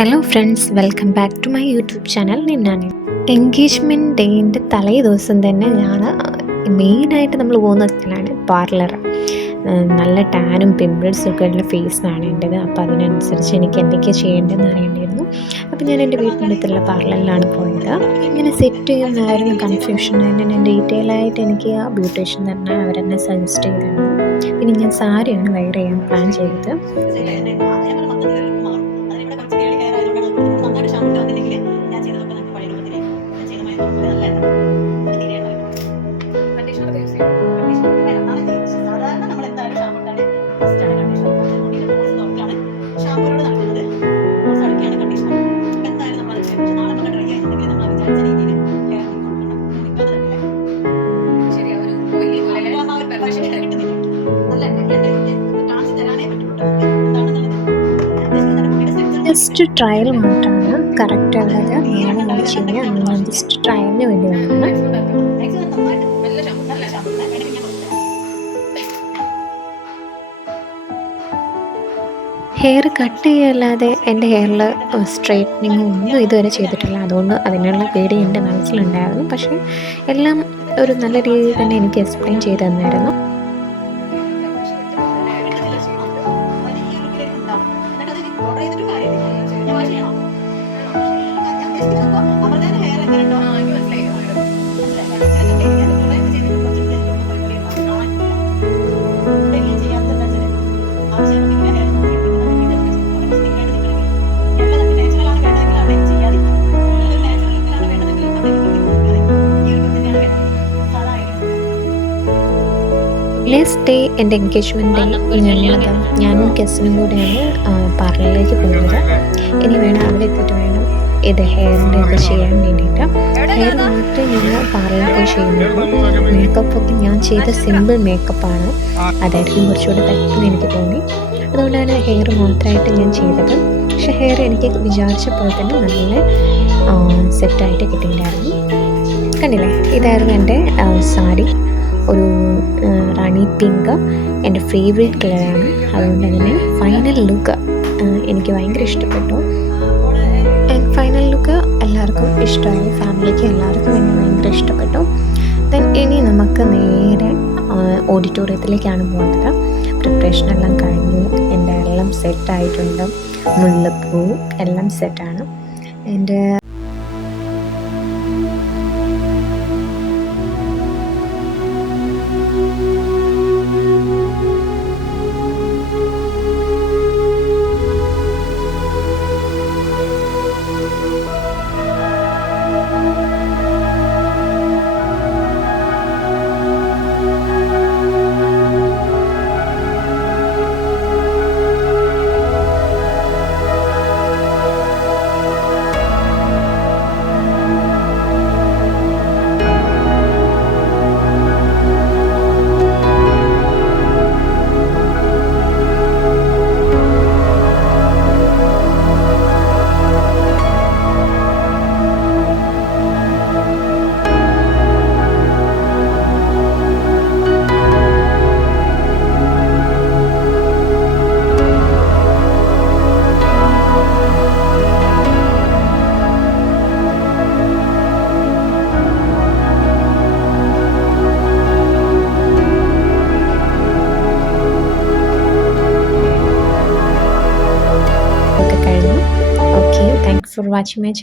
Hello friends, welcome back to my YouTube channel. നിന്നാണ് engagement ഡേൻ്റെ തലേ ദിവസം തന്നെ ഞാൻ മെയിനായിട്ട് നമ്മൾ പോകുന്ന സ്ഥലമാണ് പാർലർ. നല്ല ടാനും പിമ്പിൾസും ഒക്കെ ഉള്ള ഫേസാണ് എൻ്റേത്. അപ്പോൾ അതിനനുസരിച്ച് എനിക്ക് എന്തൊക്കെയാണ് ചെയ്യേണ്ടതെന്ന് അറിയേണ്ടിയിരുന്നു. അപ്പോൾ ഞാൻ എൻ്റെ വീട്ടിനടുത്തുള്ള പാർലറിലാണ് പോയത്. ഇങ്ങനെ സെറ്റ് ചെയ്യുന്നതായിരുന്നു കൺഫ്യൂഷൻ. ഞാൻ ഡീറ്റെയിൽ ആയിട്ട് എനിക്ക് ആ ബ്യൂട്ടീഷ്യൻ തന്നെ അവരെന്നെ സജസ്റ്റ് ചെയ്തിരുന്നു. പിന്നെ ഞാൻ സാരിയാണ് വെയർ ചെയ്യാൻ പ്ലാൻ ചെയ്തത്. ജസ്റ്റ് ട്രയൽ മാത്രമാണ് കറക്റ്റ് ഉള്ളത്. ഞാൻ ചെയ്യുക ഞാൻ ജസ്റ്റ് ട്രയലിന് വേണ്ടി വന്നതാണ്. ഹെയർ കട്ട് ചെയ്യല്ലാതെ എൻ്റെ ഹെയറിൽ സ്ട്രെയിറ്റനിങ് ഒന്നും ഇതുവരെ ചെയ്തിട്ടില്ല. അതുകൊണ്ട് അതിനുള്ള പേടി എൻ്റെ മനസ്സിലുണ്ടായിരുന്നു. പക്ഷേ എല്ലാം ഒരു നല്ല രീതിയിൽ തന്നെ എനിക്ക് എക്സ്പ്ലെയിൻ ചെയ്ത് തന്നായിരുന്നു. നെക്സ്റ്റ് ഡേ എൻ്റെ എൻഗേജ്മെൻറ്റ് ഡേ ഞാനും കസിനും കൂടെയാണ് പാർലറിലേക്ക് പോകുന്നത്. ഇനി വേണം അവിടെ എത്തിയിട്ട് വേണം ഇത് ഹെയറിൻ്റെ ഒക്കെ ചെയ്യാൻ വേണ്ടിയിട്ട്. ഹെയർ മാത്രമേ ഞാൻ പാർലറിൽ പോയി ചെയ്യുന്നുള്ളൂ. മേക്കപ്പൊക്കെ ഞാൻ ചെയ്ത സിമ്പിൾ മേക്കപ്പാണ്. അതായിരിക്കും കുറച്ചുകൂടെ പെട്ടെന്ന് എനിക്ക് തോന്നി. അതുകൊണ്ടാണ് ഹെയർ മാത്രമായിട്ട് ഞാൻ ചെയ്തത്. പക്ഷേ ഹെയർ എനിക്ക് വിചാരിച്ച പോലെ തന്നെ നല്ല സെറ്റായിട്ട് കിട്ടിയിട്ടുണ്ടായിരുന്നു. കണ്ടില്ലേ, ഇതായിരുന്നു എൻ്റെ സാരി. ഒരു റാണി പിങ്ക് എൻ്റെ ഫേവറേറ്റ് കളറാണ്. അതുകൊണ്ട് തന്നെ ഫൈനൽ ലുക്ക് എനിക്ക് ഭയങ്കര ഇഷ്ടപ്പെട്ടു. ഫൈനൽ ലുക്ക് എല്ലാവർക്കും ഇഷ്ടമായി. ഫാമിലിക്ക് എല്ലാവർക്കും എന്നെ ഭയങ്കര ഇഷ്ടപ്പെട്ടു. ദെൻ ഇനി നമുക്ക് നേരെ ഓഡിറ്റോറിയത്തിലേക്കാണ് പോകുന്നത്. പ്രിപ്പറേഷനെല്ലാം കഴിഞ്ഞു. എൻ്റെ എല്ലാം സെറ്റായിട്ടുണ്ട്. മുല്ലപ്പൂ എല്ലാം സെറ്റാണ്. എൻ്റെ for watching my channel.